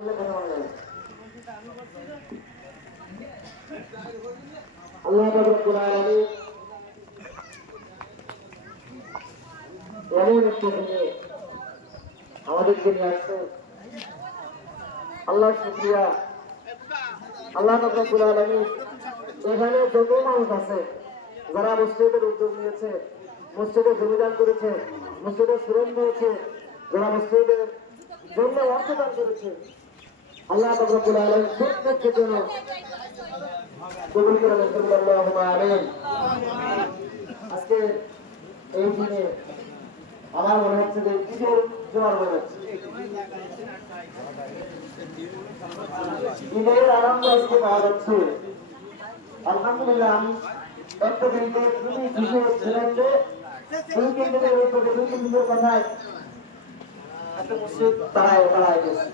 আল্লাহ রাব্বুল আলামিন এমন একটা দিনে আমাদেরকে নিয়ে আসছেন। আল্লাহ শুকরিয়া। আল্লাহ রাব্বুল আলামিন এখানে যত মানুষ আছে যারা মসজিদের উদ্যোগ নিয়েছে, মসজিদে জমিদান করেছে, মসজিদের শ্রম দিয়েছে, যারা মসজিদের জন্য অর্থদান করেছে, আল্লাহ রাব্বুল আলামিন প্রত্যেকের জন্য কবুল করে নেন। আল্লাহুম্মা আমিন। আজকে এই দিনে আমার মনে হচ্ছে যে ঈদের জোয়ার হয়ে যাচ্ছে। ঈদের আনন্দ আজকে পাওয়া যাচ্ছে। আলহামদুলিল্লাহ, আমি একটা দিনকে খুবই খুশি হচ্ছিলাম যে দুই তিন দিনের উদ্যোগে দুই তিন দিনের কথায় একটা মসজিদ দাঁড়ায় গেছে।